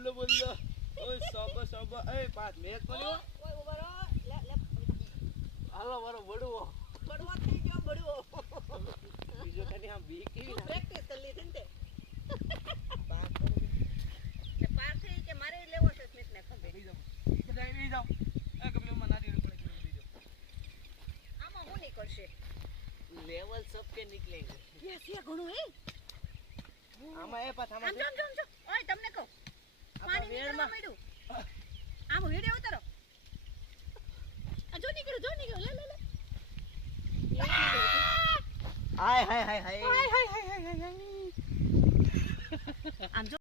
બોલો બોલો ઓય સોબો સોબો એ પાસ મેચ પડ્યો ઓય ઉભો રહો લે હાલો મારો બડવો બડવો થઈ ગયો બડવો બીજો કની આમ બી કેવી તું પ્રેક્ટિસ કરી લીધી ને તે પાર થઈ કે મારે લેવો છે સ્મિત ને ખંભે બી જાવ એ કબલે માં નાદી પડે બી જાવ આમાં હું નીકળશે લેવલ સબ કે निकलेंगे યસ યે ઘણું હે આમાં એ પાછા આમ જો ઓય તમને કહું પાણી નીકળવા માંડ્યું આમ વિડિયો ઉતારો આ જો નીકળ્યો લે લે લે હાય હાય હાય હાય આમ જો